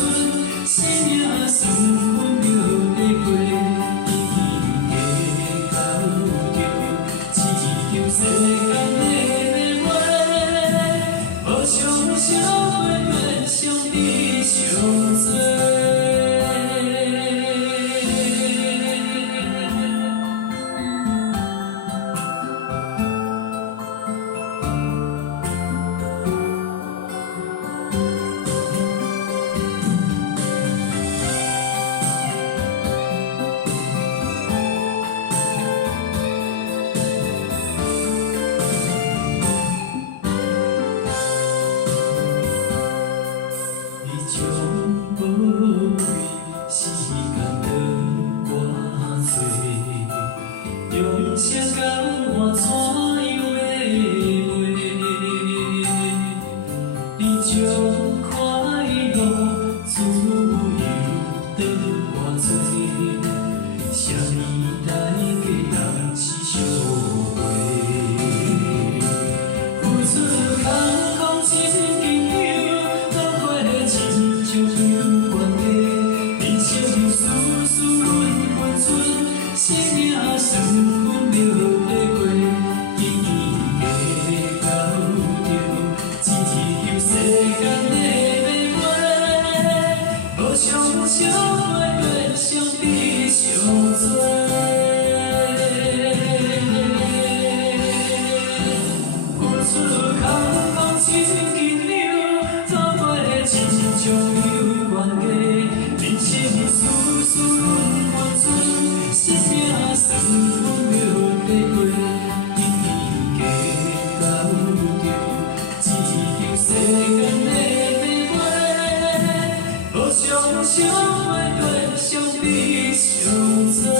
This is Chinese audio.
剩，生命算分秒的过，已经加到着，一场世间的话，无常相会，愿上帝相做。用声讲我怎样的话，你将快乐自由转我做，啥年代的人是相陪，付出空空真紧张，走过亲像有关系，人生丝丝润润春，生命算分秒的过，已经加到着一场世间的话，无常相会，愿上帝相做。付出空空真紧张，走过亲像有关系，人生丝丝润润春，生命算分秒的过，已经加到着一场世间的话，无常相会，愿上帝相做。